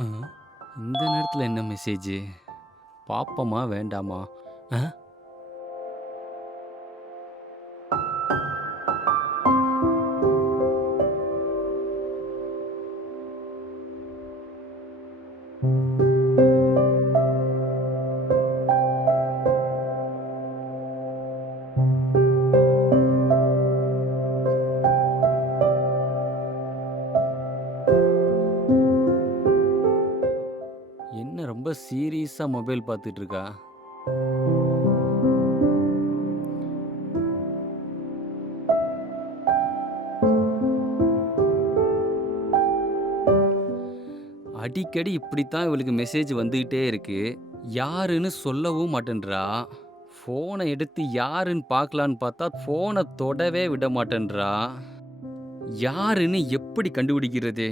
ஆ, இந்த நேரத்துல என்ன மெசேஜு? பாப்போமா? வேண்டாமா? ஆ, என்ன ரொம்ப சீரியஸா மொபைல் பார்த்துட்டு இருக்கா? அடிக்கடி இப்படித்தான் இவளுக்கு மெசேஜ் வந்துகிட்டே இருக்கு. யாருன்னு சொல்லவும் மாட்டேன்றா. ஃபோன எடுத்து யாருன்னு பார்க்கலான்னு பார்த்தா, ஃபோன தொடவே விட மாட்டேன்றா. யாருன்னு எப்படி கண்டுபிடிக்கிறது?